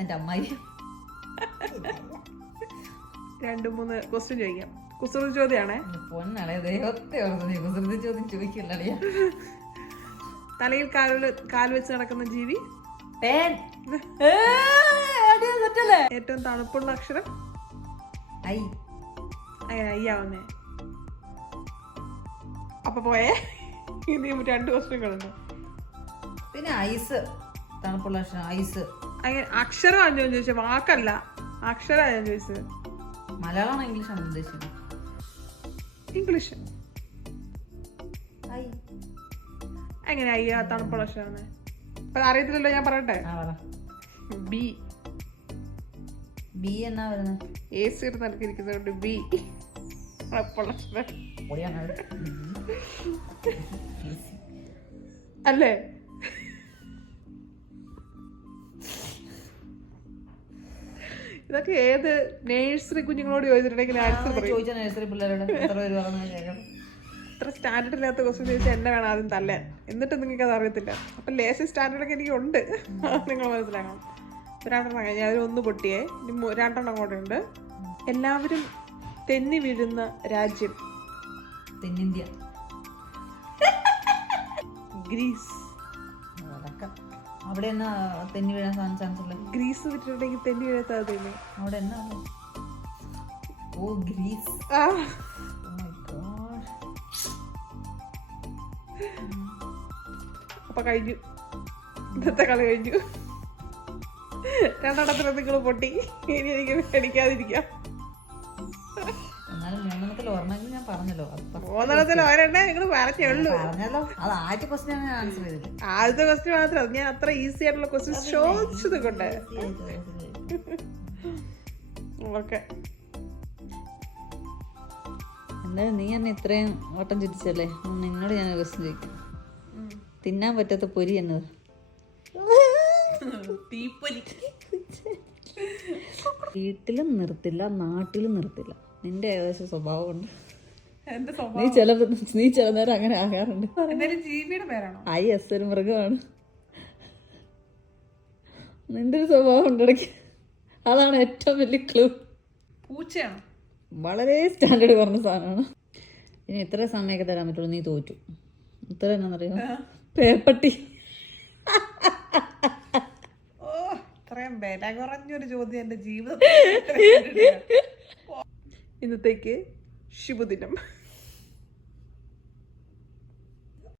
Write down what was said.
എന്റെ അമ്മായി 2-3 ക്വസ്റ്റ്യൻ ചോദിക്കാം. കുസൃതി ചോദ്യാണേ. പൊന്നാളെ ദൈവത്തെ ഓർമ്മ കുസൃതി ചോദ്യം ചോദിക്കില്ലടിയ. തലയിൽ കാൽ വെച്ച് നടക്കുന്ന ജീവി. ഏറ്റവും തണുപ്പുള്ള അക്ഷരം. അങ്ങനെ അയ്യാവുന്നേ. അപ്പൊ പോയേ. ഇനി 2 ക്വസ്റ്റ്യനുകളുണ്ട്. പിന്നെ ഐസ്. തണുപ്പുള്ള അക്ഷരം ഐസ്. അങ്ങനെ അക്ഷരമാണ് ഞാൻ ചോദിച്ചത്, വാക്കല്ല. അക്ഷരമാണ് ഞാൻ ചോദിച്ചത്. മലയാളമാണോ ഇംഗ്ലീഷാണോ ഉദ്ദേശിച്ചത്? ഇംഗ്ലീഷ്. എങ്ങനെ അയ്യാ തണുപ്പുള്ള അക്ഷരമാണ്? അപ്പൊ അറിയത്തില്ലല്ലോ, ഞാൻ പറയട്ടെ. ബി. ബി എന്നാ വരുന്നത്? AC നൽകിയിരിക്കുന്നതുകൊണ്ട് ബി. അല്ലേ? ഇതൊക്കെ ഏത് നേഴ്സറി കുഞ്ഞുങ്ങളോട് ചോദിച്ചിട്ടുണ്ടെങ്കിൽ ആൻസർ പറയും. ഇത്ര സ്റ്റാൻഡേർഡ് ഇല്ലാത്ത ക്വസ്റ്റ്യൻ ചോദിച്ചാൽ എന്നെ വേണം ആദ്യം തല്ലാൻ. എന്നിട്ട് നിങ്ങൾക്ക് അത് അറിയത്തില്ല. അപ്പൊ ലേശം സ്റ്റാൻഡേർഡൊക്കെ എനിക്കുണ്ട്, നിങ്ങൾ മനസ്സിലാക്കണം. 2 കഴിഞ്ഞ അതിലൊന്ന് പൊട്ടിയേ. ഇനി 2 കൂടെ ഉണ്ട്. എല്ലാവരും തെന്നി വീഴുന്ന രാജ്യം. തെന്നിന്ത്യ. ഗ്രീസ്. അവിടെ എന്നാ തെന്നി വീഴാൻ ചാൻസ് ഉള്ളത്? ഗ്രീസ് വിട്ടിട്ടുണ്ടെങ്കിൽ തെന്നി വീഴാത്തതല്ലേ അവിടെ എന്നാ? ഓ ഗ്രീസ്. അപ്പൊ കഴിഞ്ഞു, ഇന്നത്തെ കളി കഴിഞ്ഞു. 2 നിങ്ങൾ പൊട്ടി. ഇനി എനിക്ക് പേടിക്കാതിരിക്കാം. എന്നാലും 3 ഓർമ്മയെങ്കിൽ ഞാൻ പറഞ്ഞല്ലോ. 3 ഒരെണ്ണേ നിങ്ങൾ പറഞ്ഞുള്ളൂ. പറഞ്ഞല്ലോ. അത് ആദ്യത്തെ ക്വസ്റ്റ്യൻ ഞാൻ ആൻസർ ചെയ്തില്ല. ആദ്യത്തെ ക്വസ്റ്റ്യൻ മാത്രം. ഞാൻ അത്ര ഈസി ആയിട്ടുള്ള ക്വസ്റ്റ്യൻ ചോദിച്ചത് കൊണ്ട്. ഓക്കെ. എന്തായാലും നീ എന്നെ ഇത്രയും ഓട്ടം ചിരിച്ചല്ലേ. നിന്നോട് ഞാൻ ക്വസ്റ്റ്യൻ ചോദിക്കും. തിന്നാൻ പറ്റാത്ത പൊരി എന്നത്? വീട്ടിലും നിർത്തില്ല, നാട്ടിലും നിർത്തില്ല. നിന്റെ ഏകദേശം സ്വഭാവം ഉണ്ട്. നീ ചില നേരം അങ്ങനെ ആകാറുണ്ട്. IS ഒരു മൃഗമാണ്. നിന്റെ ഒരു സ്വഭാവം ഉണ്ട് ഇടയ്ക്ക്. അതാണ് ഏറ്റവും വലിയ ക്ലൂ. പൂച്ചയാണ്. വളരെ സ്റ്റാൻഡേർഡ് കുറഞ്ഞ സാധനമാണ്. ഇനി ഇത്ര സമയമൊക്കെ തരാൻ പറ്റുള്ളൂ. നീ തോറ്റു. ഇത്ര എന്നാന്നറിയോ? പേപ്പട്ടി. ഇത്രയും വില കുറഞ്ഞൊരു ചോദ്യം എന്റെ ജീവിതത്തിൽ. ഇന്നത്തേക്ക് ശുഭദിനം.